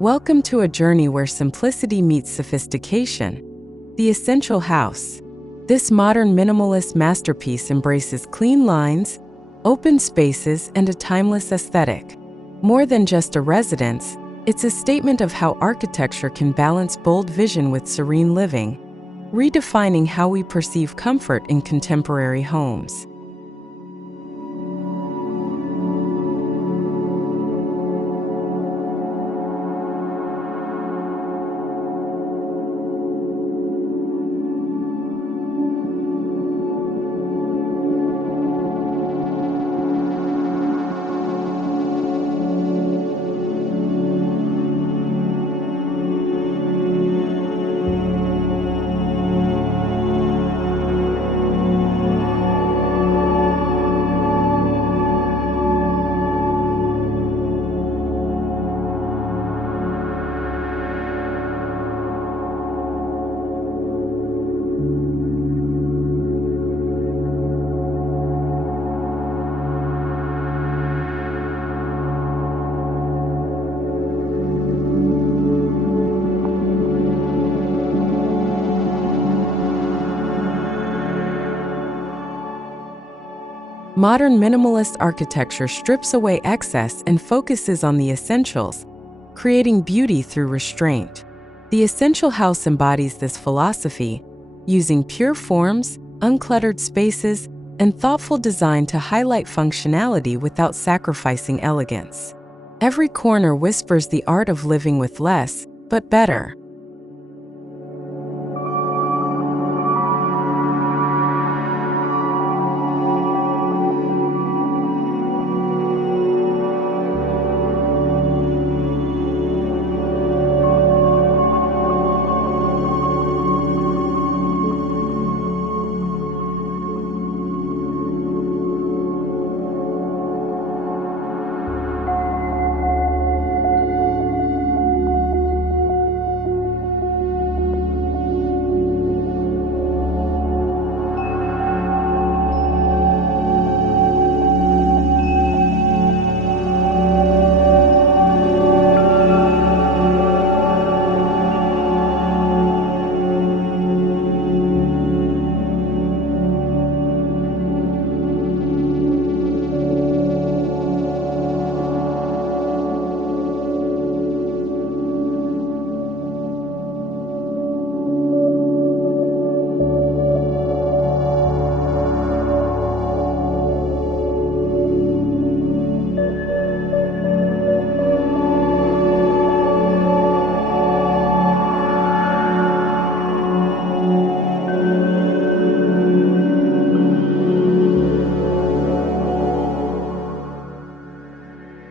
Welcome to a journey where simplicity meets sophistication. The Essential House. This modern minimalist masterpiece embraces clean lines, open spaces, and a timeless aesthetic. More than just a residence, it's a statement of how architecture can balance bold vision with serene living, redefining how we perceive comfort in contemporary homes. Modern minimalist architecture strips away excess and focuses on the essentials, creating beauty through restraint. The Essential House embodies this philosophy, using pure forms, uncluttered spaces, and thoughtful design to highlight functionality without sacrificing elegance. Every corner whispers the art of living with less, but better.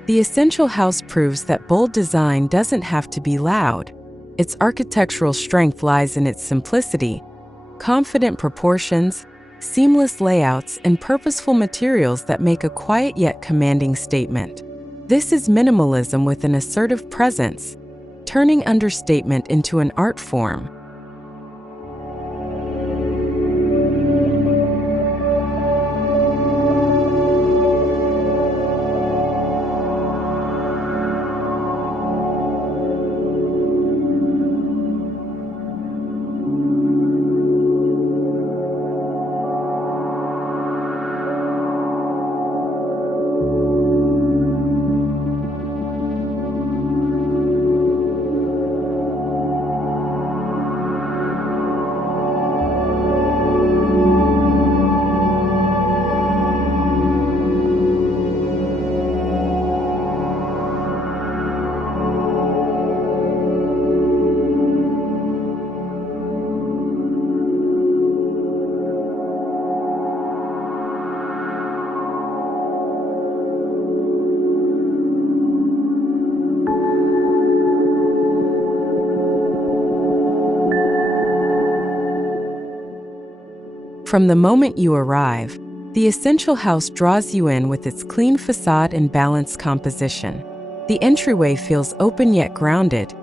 The Essential House proves that bold design doesn't have to be loud. Its architectural strength lies in its simplicity, confident proportions, seamless layouts, and purposeful materials that make a quiet yet commanding statement. This is minimalism with an assertive presence, turning understatement into an art form. From the moment you arrive, the Essential House draws you in with its clean facade and balanced composition. The entryway feels open yet grounded,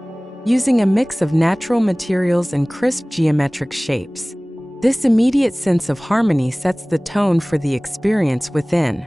using a mix of natural materials and crisp geometric shapes. This immediate sense of harmony sets the tone for the experience within.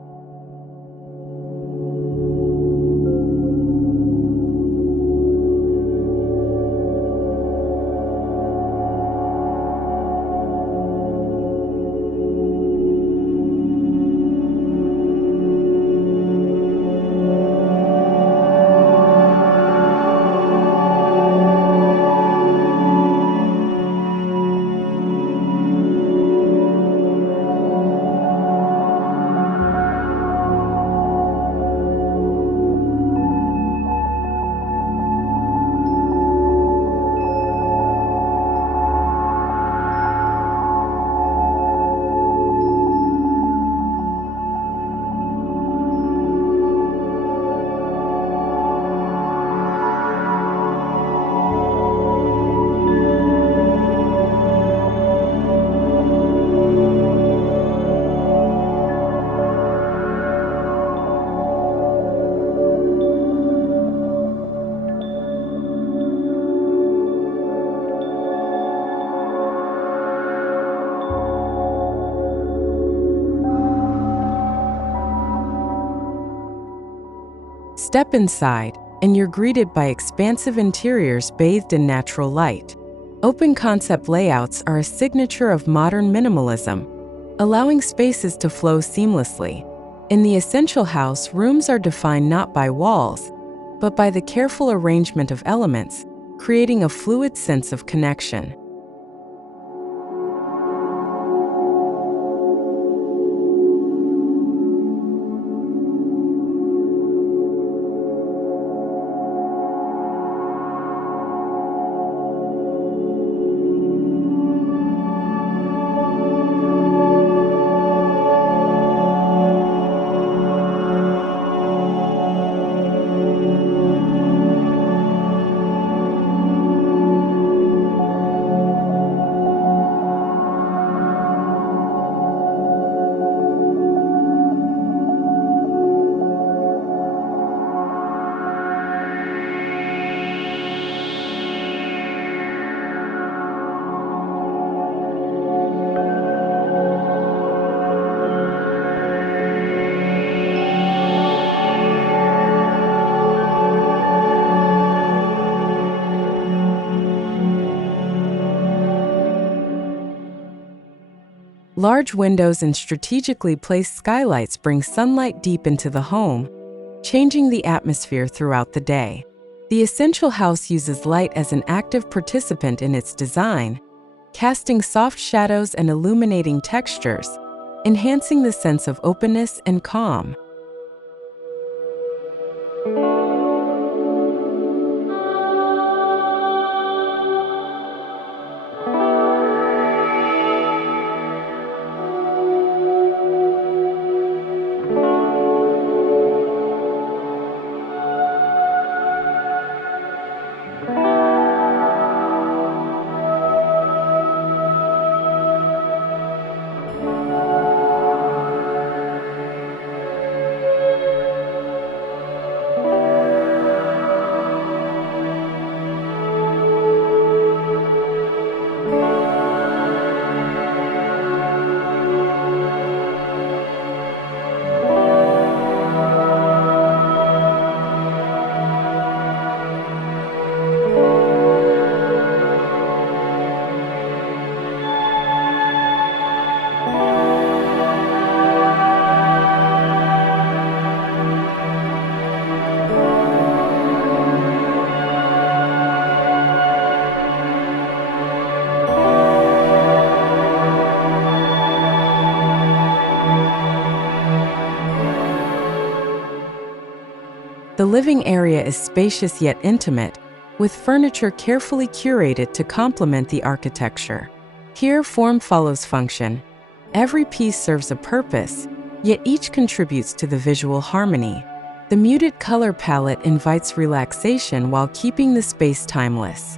Step inside, and you're greeted by expansive interiors bathed in natural light. Open concept layouts are a signature of modern minimalism, allowing spaces to flow seamlessly. In the essential house, rooms are defined not by walls, but by the careful arrangement of elements, creating a fluid sense of connection. Large windows and strategically placed skylights bring sunlight deep into the home, changing the atmosphere throughout the day. The essential house uses light as an active participant in its design, casting soft shadows and illuminating textures, enhancing the sense of openness and calm. The living area is spacious yet intimate, with furniture carefully curated to complement the architecture. Here, form follows function. Every piece serves a purpose, yet each contributes to the visual harmony. The muted color palette invites relaxation while keeping the space timeless.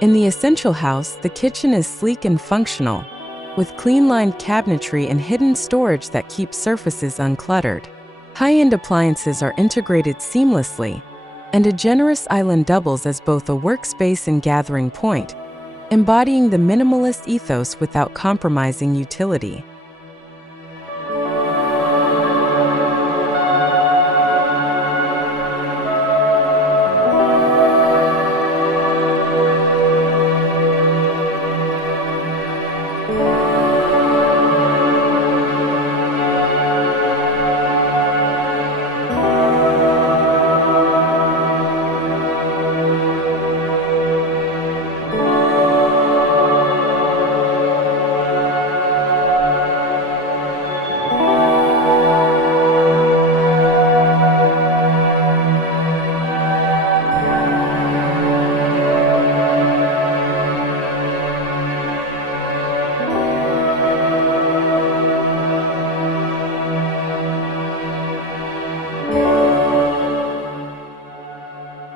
In the essential house, the kitchen is sleek and functional, with clean-lined cabinetry and hidden storage that keep surfaces uncluttered. High-end appliances are integrated seamlessly, and a generous island doubles as both a workspace and gathering point, embodying the minimalist ethos without compromising utility.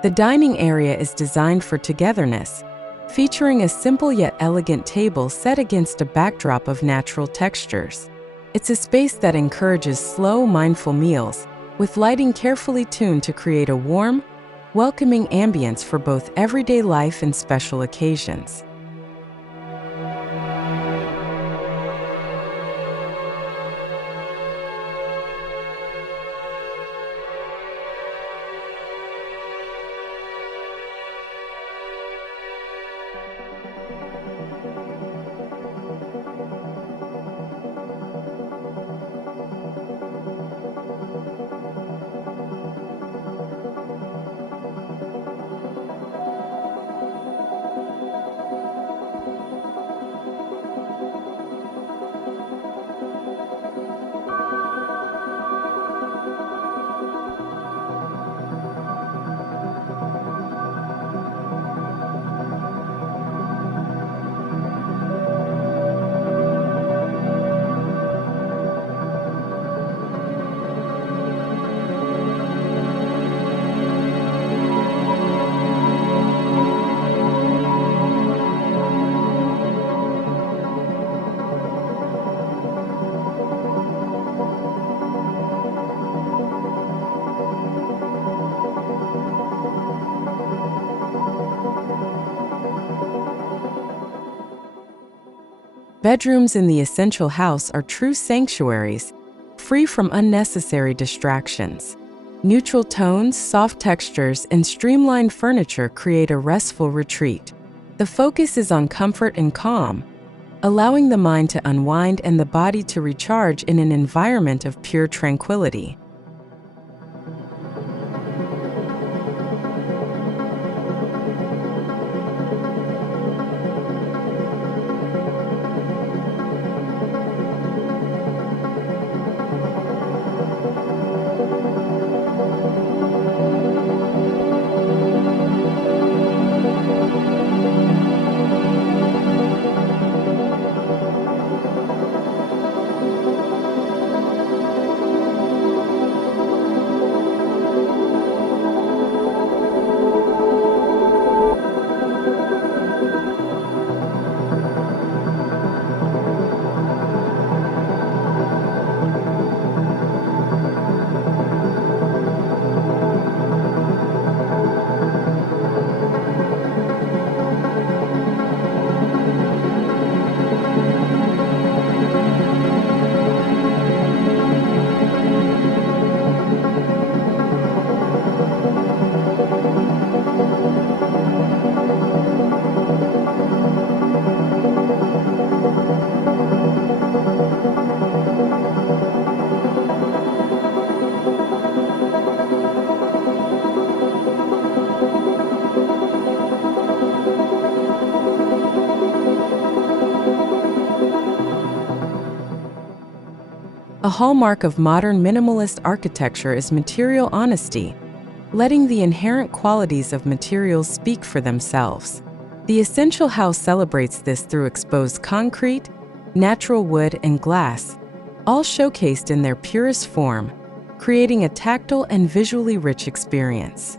The dining area is designed for togetherness, featuring a simple yet elegant table set against a backdrop of natural textures. It's a space that encourages slow, mindful meals, with lighting carefully tuned to create a warm, welcoming ambience for both everyday life and special occasions. Bedrooms in the essential house are true sanctuaries, free from unnecessary distractions. Neutral tones, soft textures, and streamlined furniture create a restful retreat. The focus is on comfort and calm, allowing the mind to unwind and the body to recharge in an environment of pure tranquility. A hallmark of modern minimalist architecture is material honesty, letting the inherent qualities of materials speak for themselves. The essential house celebrates this through exposed concrete, natural wood, and glass, all showcased in their purest form, creating a tactile and visually rich experience.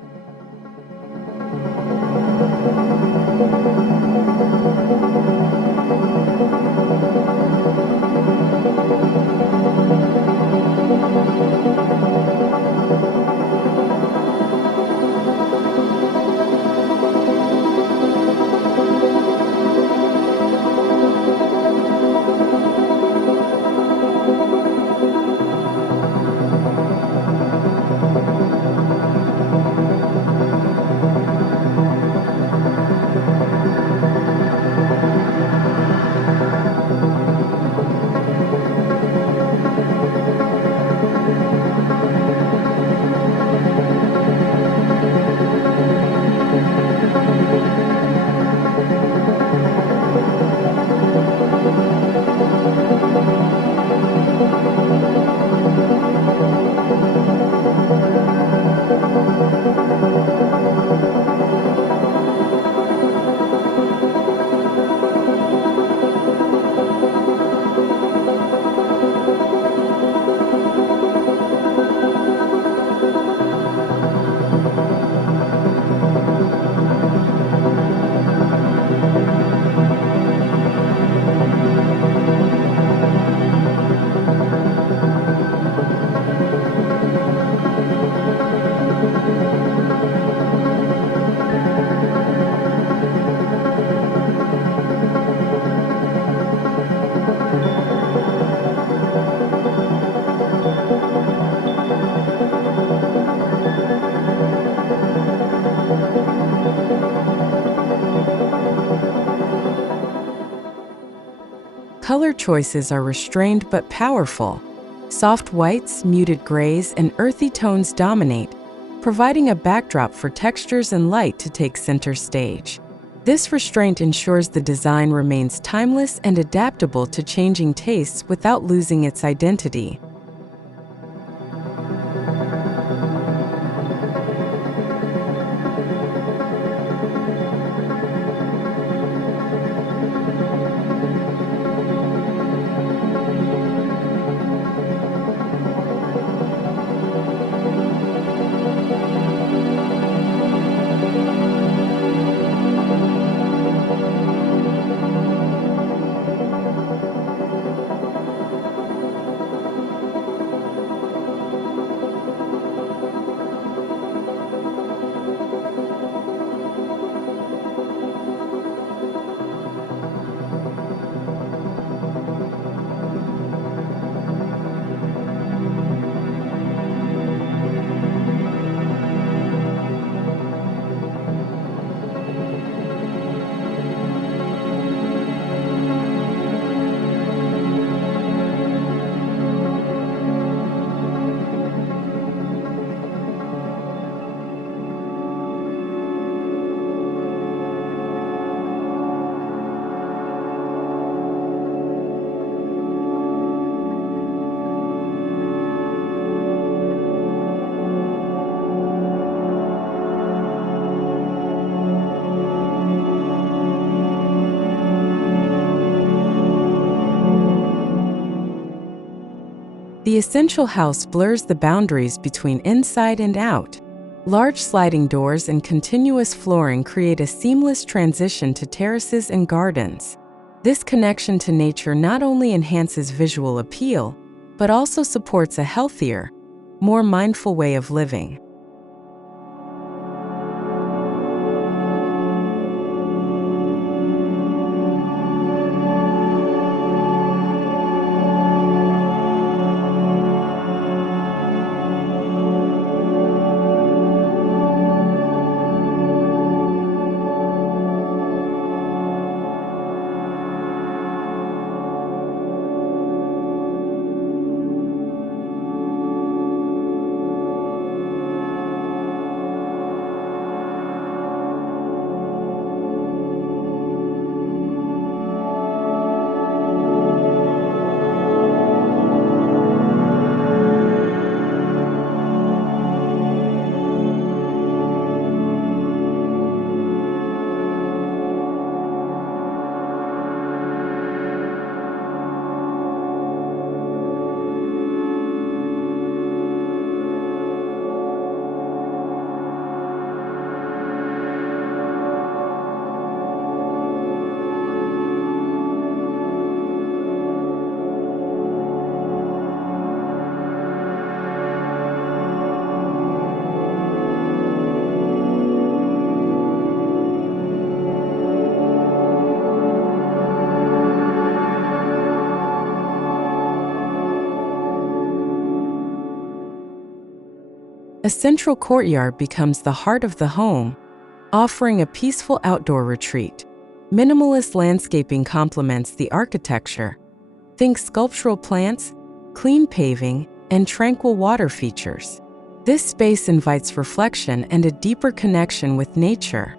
Color choices are restrained but powerful. Soft whites, muted grays, and earthy tones dominate, providing a backdrop for textures and light to take center stage. This restraint ensures the design remains timeless and adaptable to changing tastes without losing its identity. The essential house blurs the boundaries between inside and out. Large sliding doors and continuous flooring create a seamless transition to terraces and gardens. This connection to nature not only enhances visual appeal, but also supports a healthier, more mindful way of living. A central courtyard becomes the heart of the home, offering a peaceful outdoor retreat. Minimalist landscaping complements the architecture. Think sculptural plants, clean paving, and tranquil water features. This space invites reflection and a deeper connection with nature.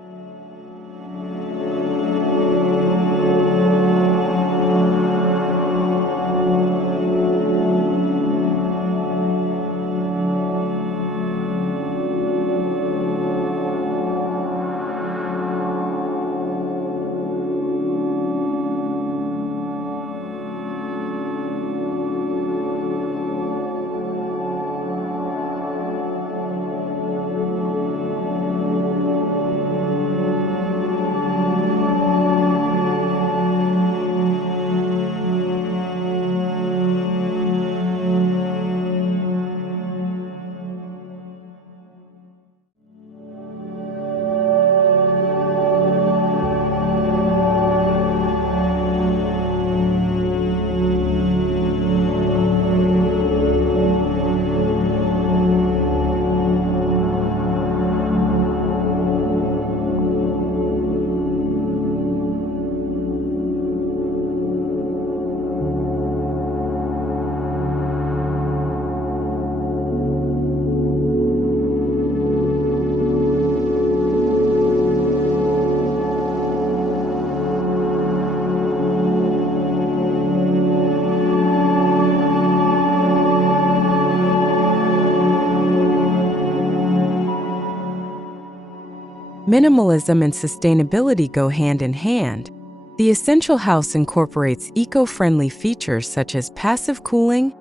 Minimalism and sustainability go hand in hand. The essential house incorporates eco-friendly features such as passive cooling,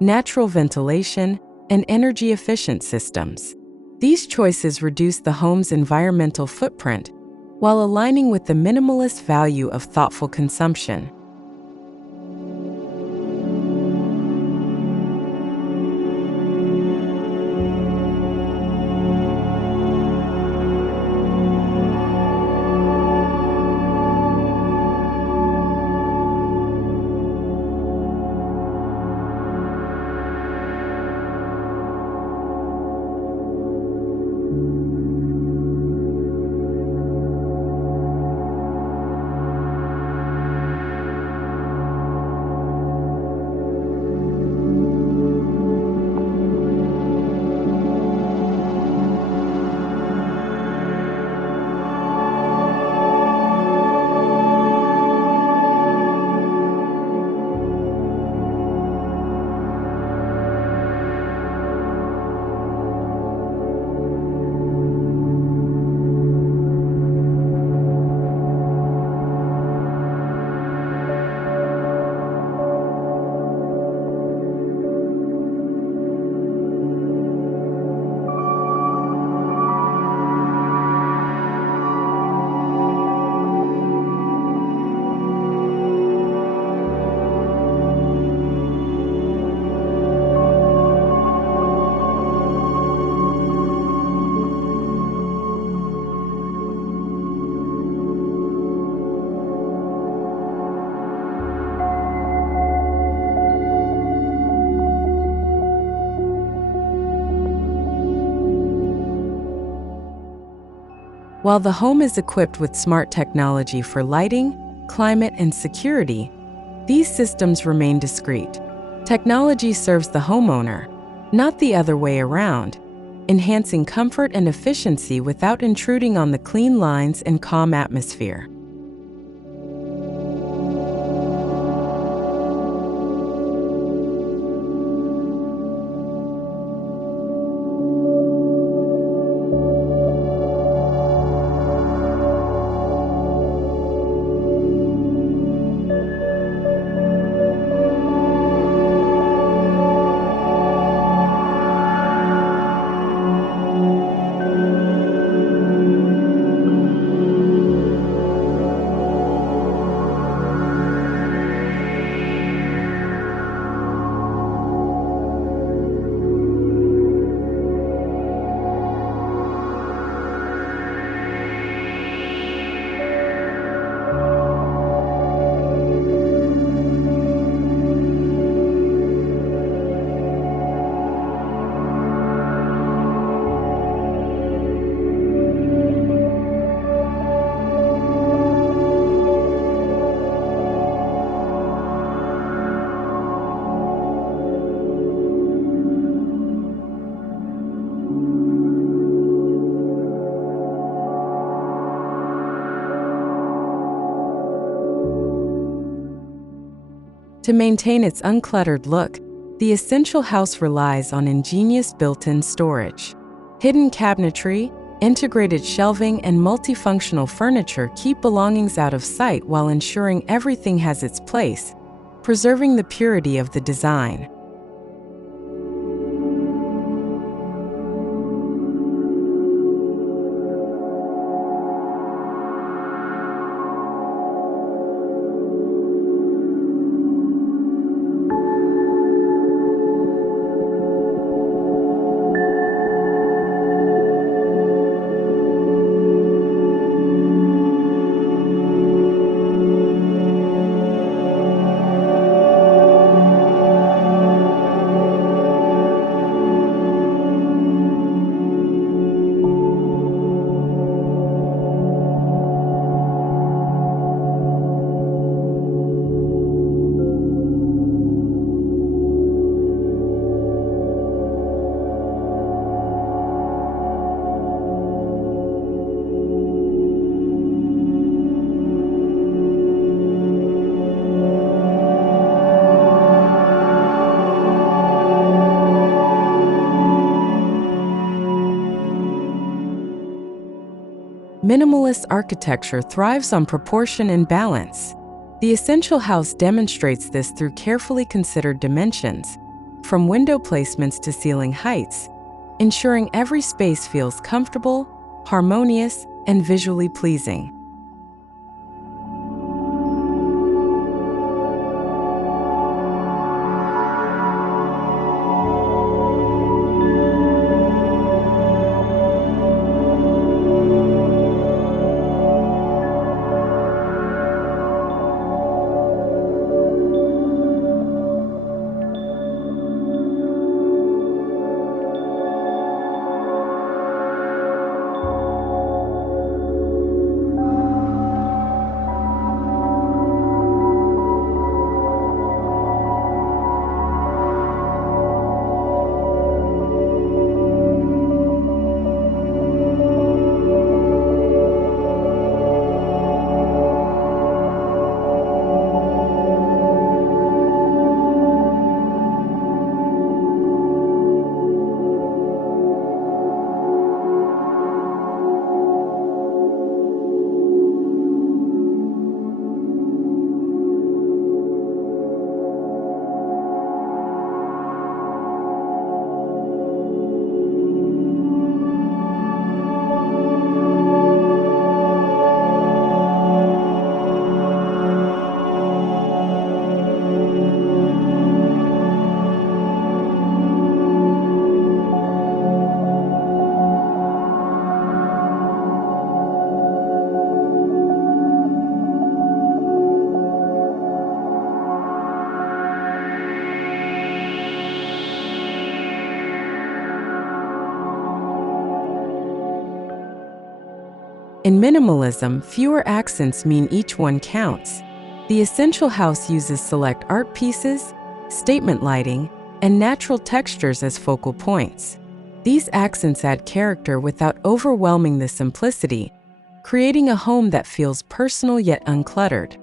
natural ventilation, and energy-efficient systems. These choices reduce the home's environmental footprint while aligning with the minimalist value of thoughtful consumption. While the home is equipped with smart technology for lighting, climate, and security, these systems remain discreet. Technology serves the homeowner, not the other way around, enhancing comfort and efficiency without intruding on the clean lines and calm atmosphere. To maintain its uncluttered look, the essential house relies on ingenious built-in storage. Hidden cabinetry, integrated shelving, and multifunctional furniture keep belongings out of sight while ensuring everything has its place, preserving the purity of the design. minimalist architecture thrives on proportion and balance. The essential house demonstrates this through carefully considered dimensions, from window placements to ceiling heights, ensuring every space feels comfortable, harmonious, and visually pleasing. In minimalism, fewer accents mean each one counts. The essential house uses select art pieces, statement lighting, and natural textures as focal points. These accents add character without overwhelming the simplicity, creating a home that feels personal yet uncluttered.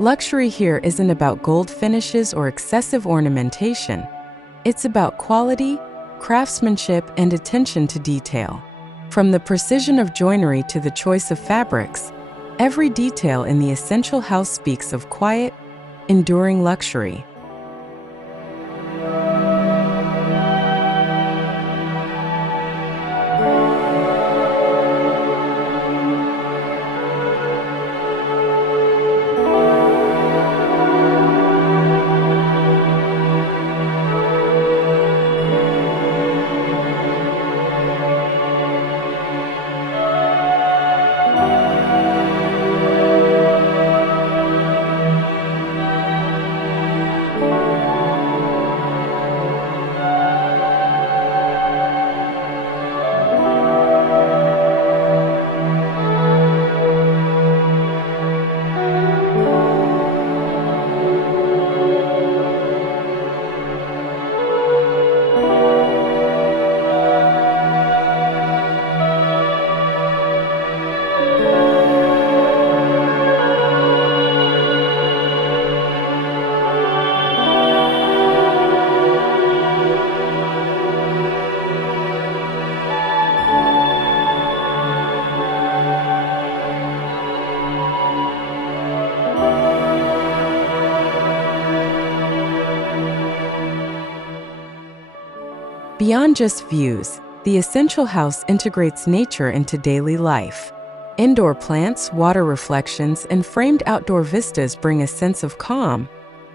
Luxury here isn't about gold finishes or excessive ornamentation. It's about quality, craftsmanship, and attention to detail. From the precision of joinery to the choice of fabrics, every detail in the essential house speaks of quiet, enduring luxury. Beyond just views, the essential house integrates nature into daily life. Indoor plants, water reflections, and framed outdoor vistas bring a sense of calm,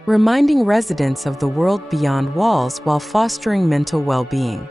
reminding residents of the world beyond walls while fostering mental well-being.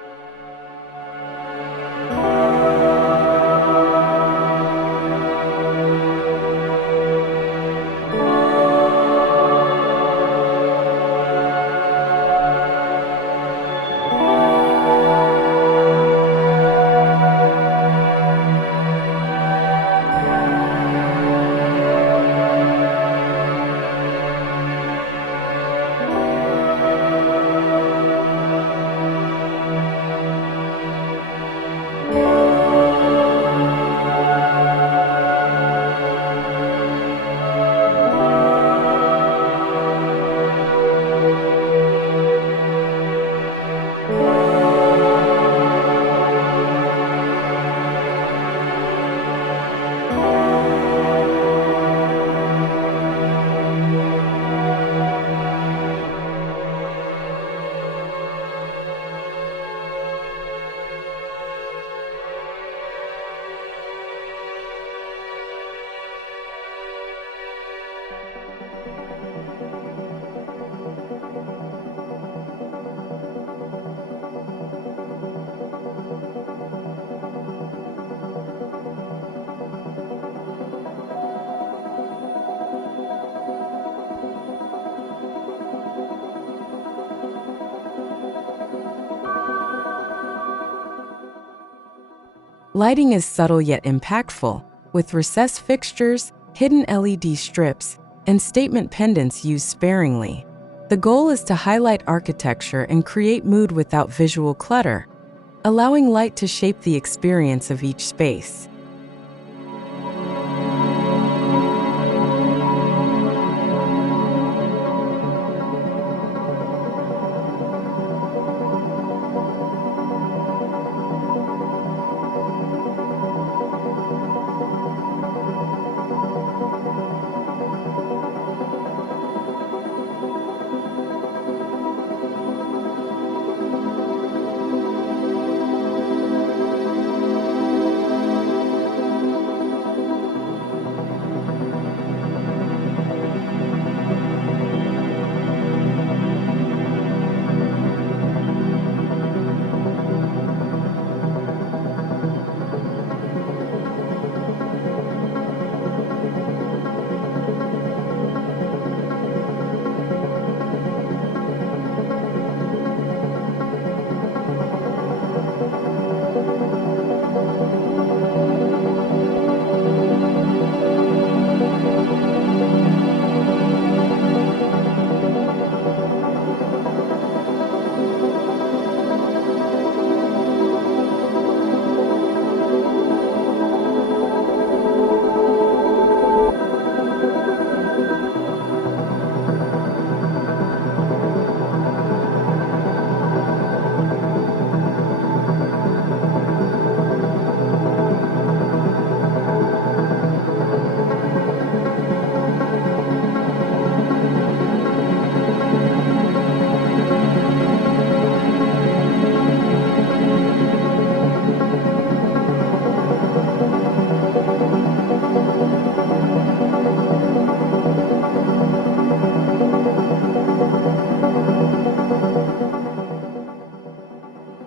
Lighting is subtle yet impactful, with recessed fixtures, hidden LED strips, and statement pendants used sparingly. The goal is to highlight architecture and create mood without visual clutter, allowing light to shape the experience of each space.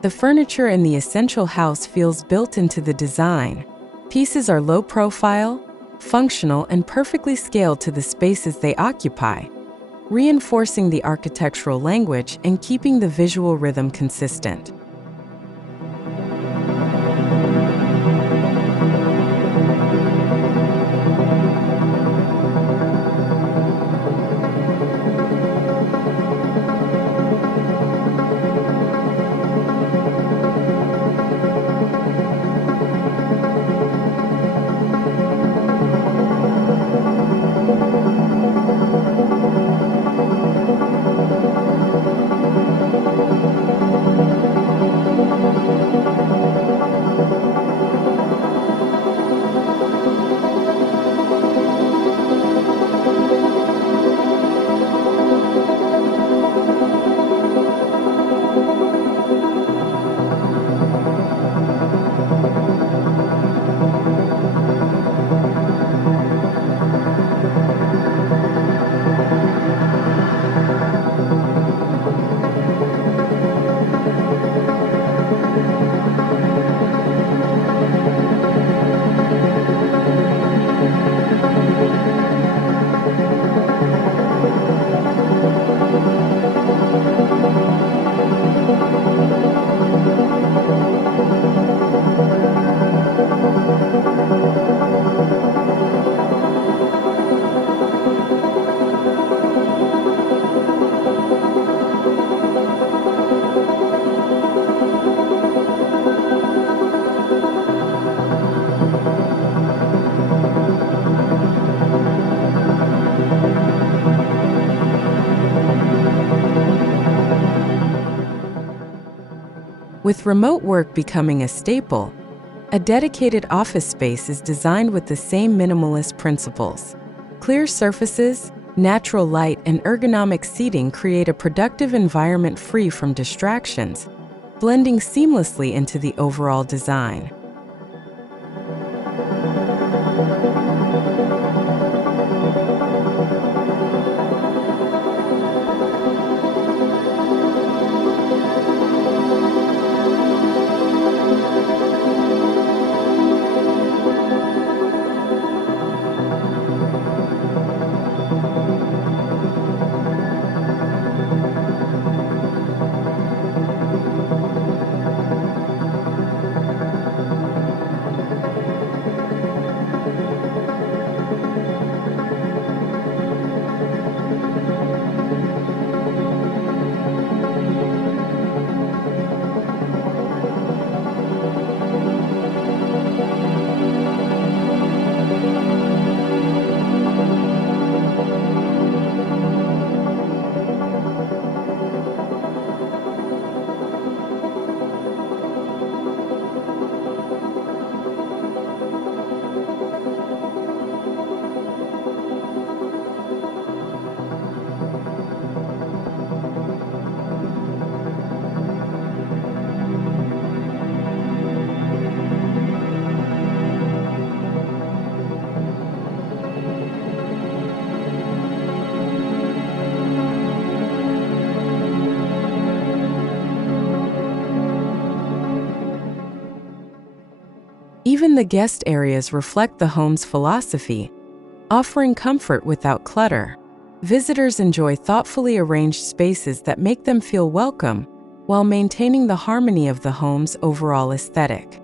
The furniture in the essential house feels built into the design. Pieces are low profile, functional, and perfectly scaled to the spaces they occupy, reinforcing the architectural language and keeping the visual rhythm consistent. With remote work becoming a staple, a dedicated office space is designed with the same minimalist principles. Clear surfaces, natural light, and ergonomic seating create a productive environment free from distractions, blending seamlessly into the overall design. Even the guest areas reflect the home's philosophy, offering comfort without clutter. Visitors enjoy thoughtfully arranged spaces that make them feel welcome while maintaining the harmony of the home's overall aesthetic.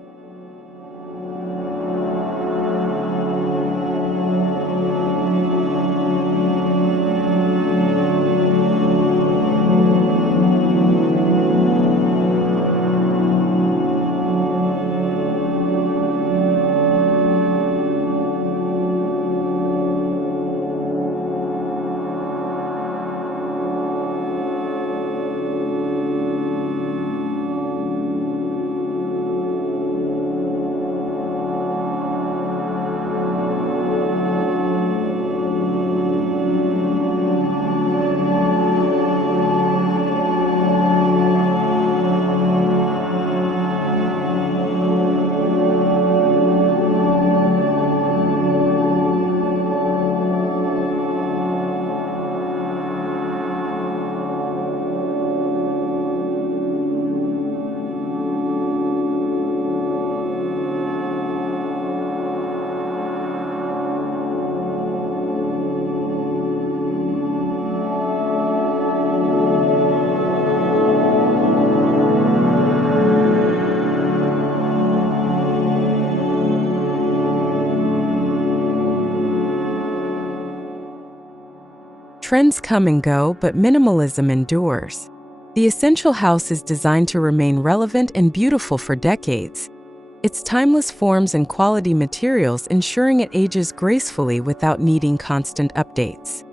Trends come and go, but minimalism endures. The essential house is designed to remain relevant and beautiful for decades. Its timeless forms and quality materials ensuring it ages gracefully without needing constant updates.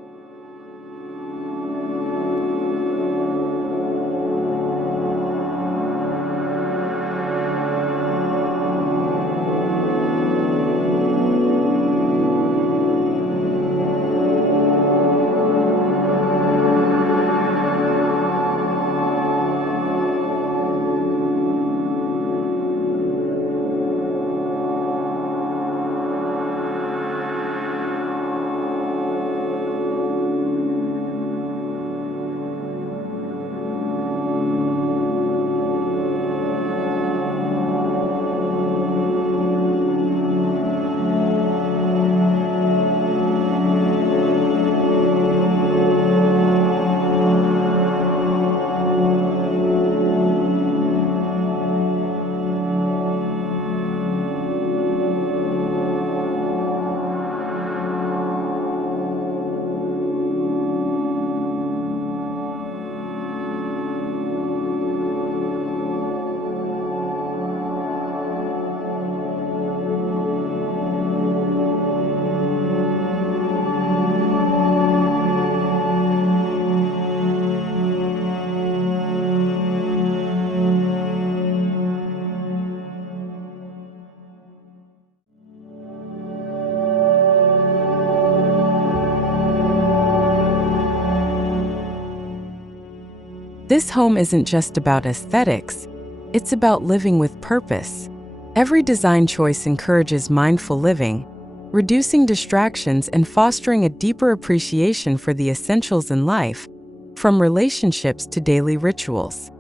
This home isn't just about aesthetics, it's about living with purpose. Every design choice encourages mindful living, reducing distractions and fostering a deeper appreciation for the essentials in life, from relationships to daily rituals.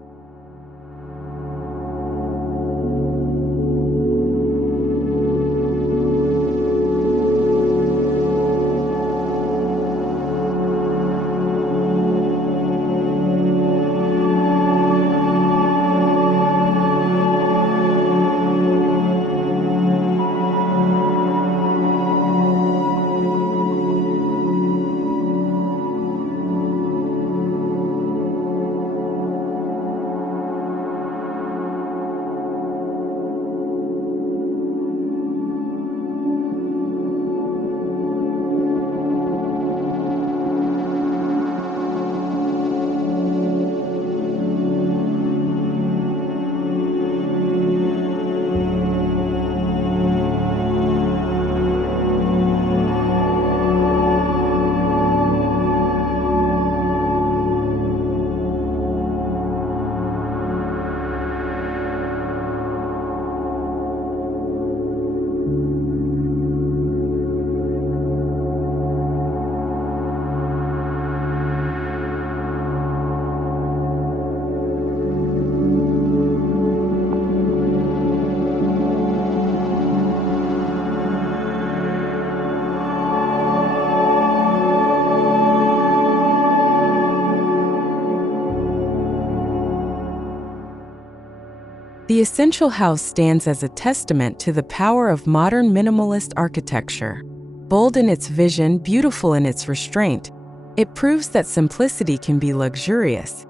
The Essential House stands as a testament to the power of modern minimalist architecture. Bold in its vision, beautiful in its restraint, it proves that simplicity can be luxurious,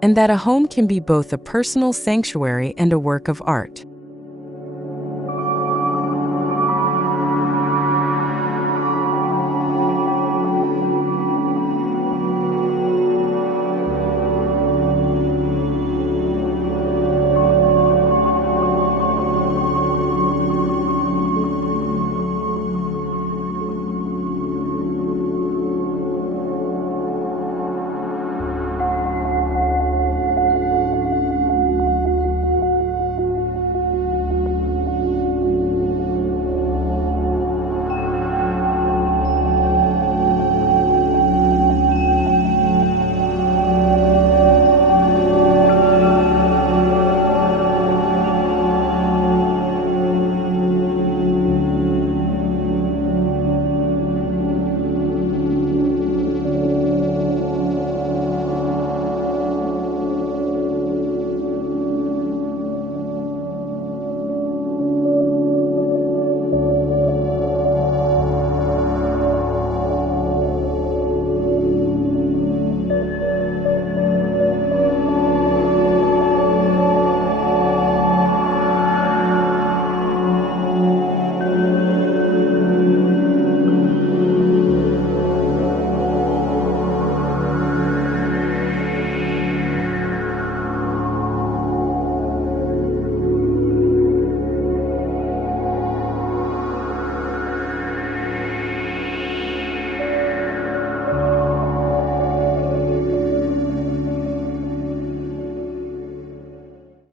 and that a home can be both a personal sanctuary and a work of art.